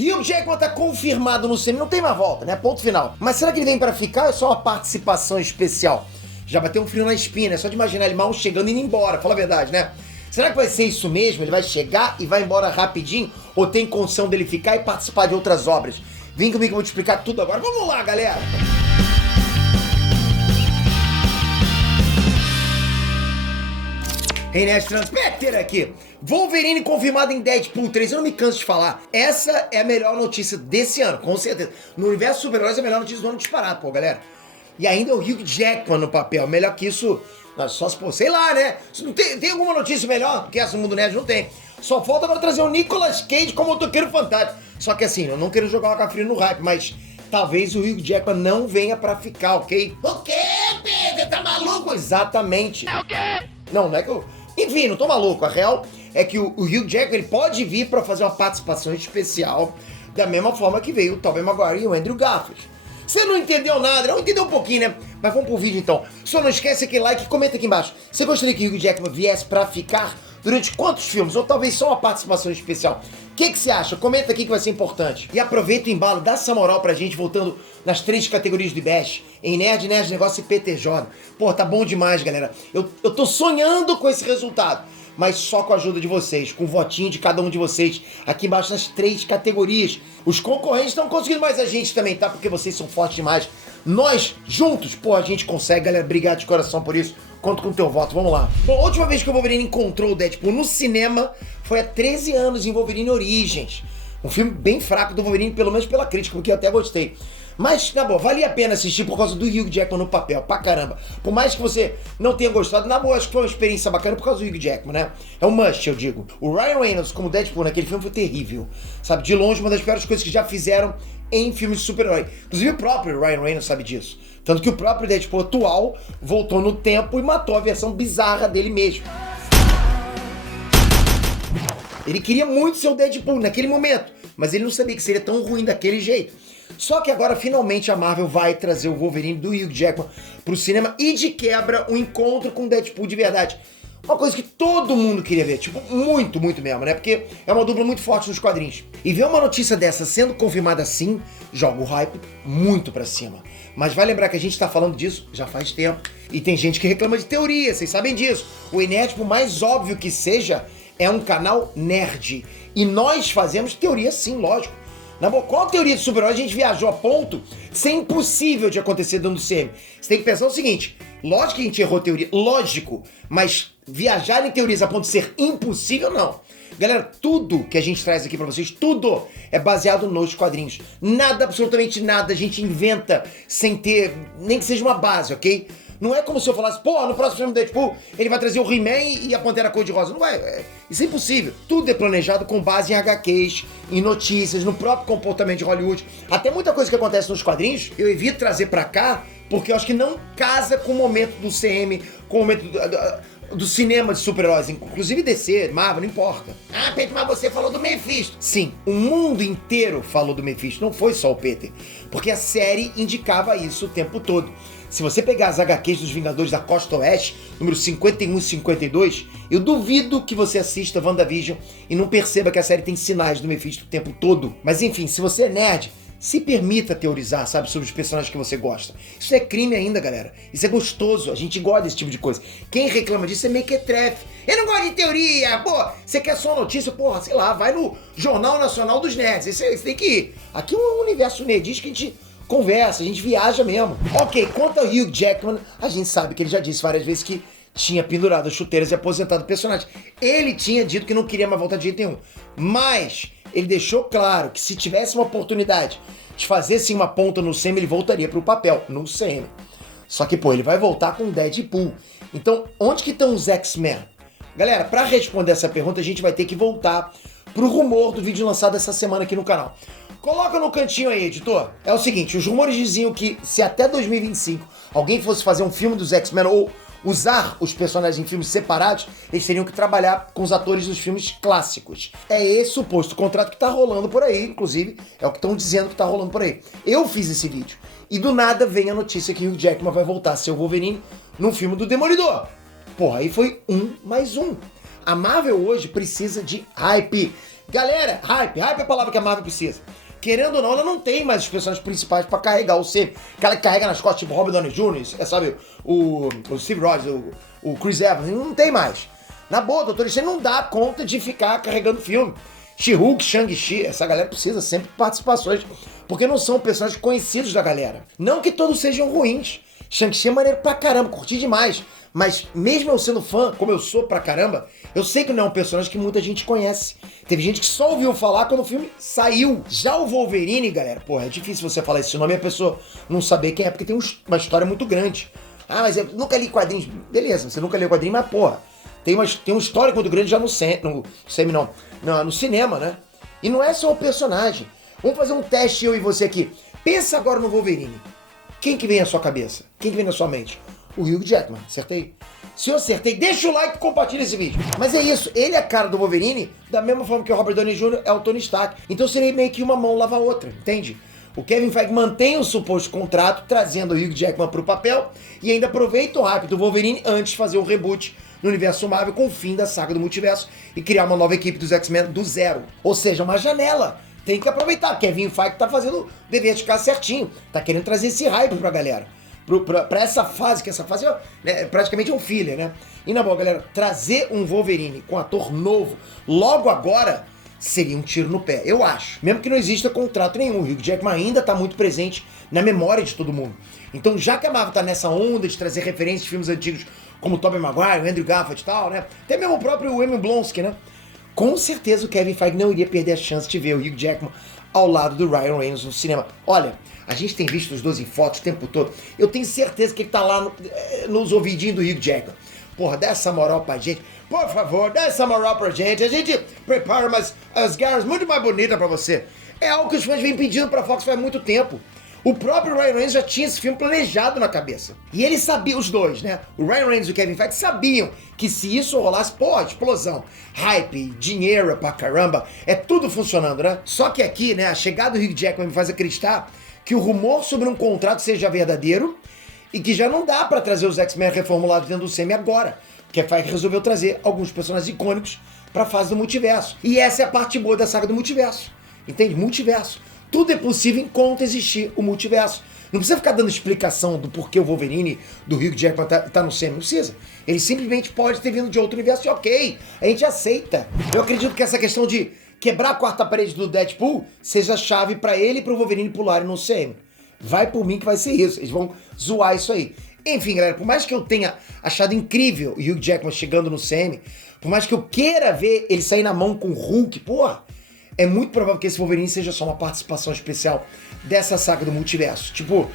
Hugh Jackman tá confirmado no cinema, não tem mais volta, né? Ponto final. Mas será que ele vem pra ficar ou é só uma participação especial? Já bateu um frio na espinha, né? Só de imaginar ele mal chegando e indo embora, fala a verdade, né? Será que vai ser isso mesmo? Ele vai chegar e vai embora rapidinho? Ou tem condição dele ficar e participar de outras obras? Vem comigo que eu vou te explicar tudo agora. Vamos lá, galera! Hey, Nerd Transpector aqui. Wolverine confirmado em Deadpool 3. Eu não me canso de falar. Essa é a melhor notícia desse ano, com certeza. No universo super-heróis é a melhor notícia do ano disparado, pô, galera. E ainda é o Hugh Jackman no papel. Melhor que isso, só se for, sei lá, né? Não tem alguma notícia melhor que essa no Mundo Nerd? Não tem. Só falta agora trazer o Nicolas Cage como motoqueiro fantástico. Só que assim, eu não quero jogar o cafrinho no hype, mas talvez o Hugh Jackman não venha pra ficar, ok? O quê, Pedro? Tá maluco? Exatamente. É o quê? Não é que eu... Enfim, não tô maluco. A real é que o Hugh Jackman ele pode vir pra fazer uma participação especial da mesma forma que veio o Tobey Maguire e o Andrew Garfield. Você não entendeu nada, não entendeu um pouquinho, né? Mas vamos pro vídeo então. Só não esquece aquele like e comenta aqui embaixo. Você gostaria que o Hugh Jackman viesse pra ficar durante quantos filmes? Ou talvez só uma participação especial? O que você acha? Comenta aqui que vai ser importante. E aproveita o embalo, dá essa moral pra gente, voltando nas 3 categorias do IBEST. Em Nerd, Negócio e PTJ. Pô, tá bom demais, galera. Eu tô sonhando com esse resultado. Mas só com a ajuda de vocês, com o votinho de cada um de vocês, aqui embaixo nas 3 categorias. Os concorrentes estão conseguindo mais a gente também, tá? Porque vocês são fortes demais. Nós, juntos, pô, a gente consegue, galera. Obrigado de coração por isso. Conto com o teu voto, vamos lá. Bom, a última vez que o Wolverine encontrou o Deadpool no cinema foi há 13 anos em Wolverine Origins. Um filme bem fraco do Wolverine, pelo menos pela crítica, porque eu até gostei. Mas, na boa, valia a pena assistir por causa do Hugh Jackman no papel, pra caramba. Por mais que você não tenha gostado, na boa, acho que foi uma experiência bacana por causa do Hugh Jackman, né? É um must, eu digo. O Ryan Reynolds como Deadpool naquele filme foi terrível. Sabe, de longe, uma das piores coisas que já fizeram em filmes de super-herói. Inclusive o próprio Ryan Reynolds sabe disso. Tanto que o próprio Deadpool atual voltou no tempo e matou a versão bizarra dele mesmo. Ele queria muito ser o Deadpool naquele momento, mas ele não sabia que seria tão ruim daquele jeito. Só que agora, finalmente, a Marvel vai trazer o Wolverine do Hugh Jackman pro cinema e, de quebra, um encontro com o Deadpool de verdade. Uma coisa que todo mundo queria ver, tipo, muito, muito mesmo, né? Porque é uma dupla muito forte nos quadrinhos. E ver uma notícia dessa sendo confirmada assim, joga o hype muito pra cima. Mas vai lembrar que a gente tá falando disso já faz tempo. E tem gente que reclama de teoria, vocês sabem disso. O Nerd, por mais óbvio que seja, é um canal nerd. E nós fazemos teoria sim, lógico. Na boa, qual teoria de super-herói a gente viajou a ponto de ser impossível de acontecer dentro do CM? Você tem que pensar o seguinte, lógico que a gente errou teoria, lógico, mas viajar em teorias a ponto de ser impossível, não. Galera, tudo que a gente traz aqui pra vocês, tudo é baseado nos quadrinhos. Nada, absolutamente nada, a gente inventa sem ter, nem que seja uma base, ok? Não é como se eu falasse, pô, no próximo filme do Deadpool, ele vai trazer o He-Man e a Pantera Cor-de-Rosa. Não é, isso é impossível. Tudo é planejado com base em HQs, em notícias, no próprio comportamento de Hollywood. Até muita coisa que acontece nos quadrinhos, eu evito trazer pra cá, porque eu acho que não casa com o momento do CM, com o momento do cinema de super-heróis, inclusive DC, Marvel, não importa. Ah, Peter, mas você falou do Mephisto. Sim, o mundo inteiro falou do Mephisto, não foi só o Peter. Porque a série indicava isso o tempo todo. Se você pegar as HQs dos Vingadores da Costa Oeste, número 51 e 52, eu duvido que você assista WandaVision e não perceba que a série tem sinais do Mephisto o tempo todo. Mas enfim, se você é nerd, se permita teorizar, sabe, sobre os personagens que você gosta. Isso é crime ainda, galera. Isso é gostoso, a gente gosta desse tipo de coisa. Quem reclama disso é mequetrefe. Eu não gosto de teoria, pô, você quer só notícia, porra, sei lá, vai no Jornal Nacional dos Nerds, você tem que ir. Aqui é um universo nerdista que a gente conversa, a gente viaja mesmo. Ok, quanto ao Hugh Jackman, a gente sabe que ele já disse várias vezes que tinha pendurado as chuteiras e aposentado o personagem. Ele tinha dito que não queria mais voltar de jeito nenhum. Mas ele deixou claro que se tivesse uma oportunidade de fazer sim uma ponta no CM, ele voltaria pro papel, no CM. Só que, pô, ele vai voltar com Deadpool. Então, onde que estão os X-Men? Galera, pra responder essa pergunta, a gente vai ter que voltar pro rumor do vídeo lançado essa semana aqui no canal. Coloca no cantinho aí, editor. É o seguinte, os rumores diziam que se até 2025 alguém fosse fazer um filme dos X-Men ou usar os personagens em filmes separados, eles teriam que trabalhar com os atores dos filmes clássicos. É esse suposto contrato que tá rolando por aí, inclusive, é o que estão dizendo que tá rolando por aí. Eu fiz esse vídeo. E do nada vem a notícia que o Hugh Jackman vai voltar a ser o Wolverine num filme do Demolidor. Porra, aí foi um mais um. A Marvel hoje precisa de hype. Galera, hype é a palavra que a Marvel precisa. Querendo ou não, ela não tem mais os personagens principais pra carregar o semi. Aquela que carrega nas costas, tipo Robert Downey Jr., sabe? O Steve Rogers, o Chris Evans, não tem mais. Na boa, Doutor Estranho não dá conta de ficar carregando filme. She-Hulk, Shang-Chi, essa galera precisa sempre de participações, porque não são personagens conhecidos da galera. Não que todos sejam ruins. Shang-Chi é maneiro pra caramba, curti demais. Mas mesmo eu sendo fã, como eu sou pra caramba, eu sei que não é um personagem que muita gente conhece. Teve gente que só ouviu falar quando o filme saiu. Já o Wolverine, galera, porra, é difícil você falar esse nome e a pessoa não saber quem é, porque tem uma história muito grande. Ah, mas eu nunca li quadrinhos. Beleza, você nunca leu quadrinho, mas porra, tem um histórico muito grande já no cinema, né? E não é só o personagem. Vamos fazer um teste, eu e você aqui. Pensa agora no Wolverine. Quem que vem à sua cabeça? Quem que vem na sua mente? O Hugh Jackman, acertei? Se eu acertei, deixa o like e compartilha esse vídeo. Mas é isso, ele é a cara do Wolverine da mesma forma que o Robert Downey Jr. é o Tony Stark. Então seria meio que uma mão lava a outra, entende? O Kevin Feige mantém o suposto contrato, trazendo o Hugh Jackman pro papel e ainda aproveita o hype do Wolverine antes de fazer um reboot no universo Marvel com o fim da saga do multiverso e criar uma nova equipe dos X-Men do zero. Ou seja, uma janela. Tem que aproveitar. Kevin Feige tá fazendo o dever de casa certinho. Tá querendo trazer esse hype pra galera. Pra essa fase, que essa fase é praticamente um filler, né? E na boa, galera, trazer um Wolverine com ator novo logo agora seria um tiro no pé, eu acho. Mesmo que não exista contrato nenhum, o Hugh Jackman ainda tá muito presente na memória de todo mundo. Então, já que a Marvel tá nessa onda de trazer referências de filmes antigos como Tobey Maguire, Andrew Garfield e tal, né? Até mesmo o próprio Emil Blonsky, né? Com certeza o Kevin Feige não iria perder a chance de ver o Hugh Jackman ao lado do Ryan Reynolds no cinema. Olha, a gente tem visto os dois em fotos o tempo todo. Eu tenho certeza que ele tá lá nos ouvidinhos do Hugh Jackman. Porra, dá essa moral pra gente. Por favor, dá essa moral pra gente. A gente prepara umas garras muito mais bonitas pra você. É algo que os fãs vêm pedindo pra Fox faz muito tempo. O próprio Ryan Reynolds já tinha esse filme planejado na cabeça. E ele sabia, os dois, né? O Ryan Reynolds e o Kevin Feige sabiam que se isso rolasse, pô, explosão, hype, dinheiro pra caramba, é tudo funcionando, né? Só que aqui, né, a chegada do Hugh Jackman me faz acreditar que o rumor sobre um contrato seja verdadeiro e que já não dá pra trazer os X-Men reformulados dentro do semi agora. Porque a Feige resolveu trazer alguns personagens icônicos pra fase do multiverso. E essa é a parte boa da saga do multiverso. Entende? Multiverso. Tudo é possível enquanto existir o multiverso. Não precisa ficar dando explicação do porquê o Wolverine do Hugh Jackman tá no semi. Não precisa. Ele simplesmente pode ter vindo de outro universo e ok, a gente aceita. Eu acredito que essa questão de quebrar a quarta parede do Deadpool seja a chave pra ele e pro Wolverine pularem no semi. Vai por mim que vai ser isso. Eles vão zoar isso aí. Enfim, galera, por mais que eu tenha achado incrível o Hugh Jackman chegando no semi, por mais que eu queira ver ele sair na mão com o Hulk, porra, é muito provável que esse Wolverine seja só uma participação especial dessa saga do multiverso. Tipo,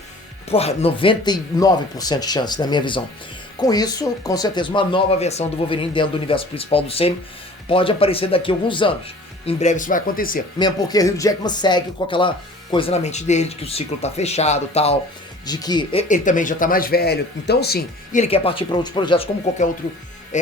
porra, 99% de chance, na minha visão. Com isso, com certeza, uma nova versão do Wolverine dentro do universo principal do semi pode aparecer daqui a alguns anos. Em breve isso vai acontecer. Mesmo porque o Hugh Jackman segue com aquela coisa na mente dele, de que o ciclo tá fechado e tal, de que ele também já tá mais velho. Então, sim, e ele quer partir para outros projetos como qualquer outro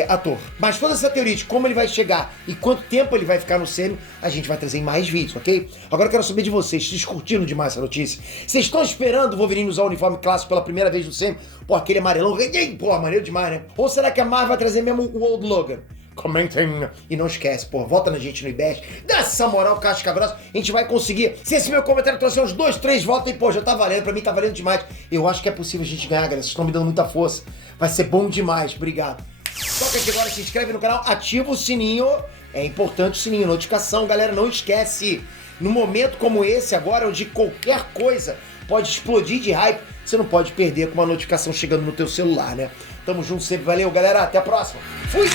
ator. Mas toda essa teoria de como ele vai chegar e quanto tempo ele vai ficar no semi, a gente vai trazer em mais vídeos, ok? Agora eu quero saber de vocês, vocês curtiram demais essa notícia? Vocês estão esperando o Wolverine usar o uniforme clássico pela primeira vez no semi? Pô, aquele amarelão, pô, maneiro demais, né? Ou será que a Marvel vai trazer mesmo o Old Logan? Comentem e não esquece, pô, volta na gente no IBEST, dá essa moral, casca grossa, a gente vai conseguir. Se esse meu comentário trouxer uns 2, 3 votos, e pô, já tá valendo, pra mim tá valendo demais. Eu acho que é possível a gente ganhar, galera, vocês estão me dando muita força, vai ser bom demais, obrigado. Toca aqui agora, se inscreve no canal, ativa o sininho, é importante o sininho, notificação, galera, não esquece. No momento como esse agora, onde qualquer coisa pode explodir de hype, você não pode perder com uma notificação chegando no teu celular, né? Tamo junto sempre, valeu, galera, até a próxima. Fui!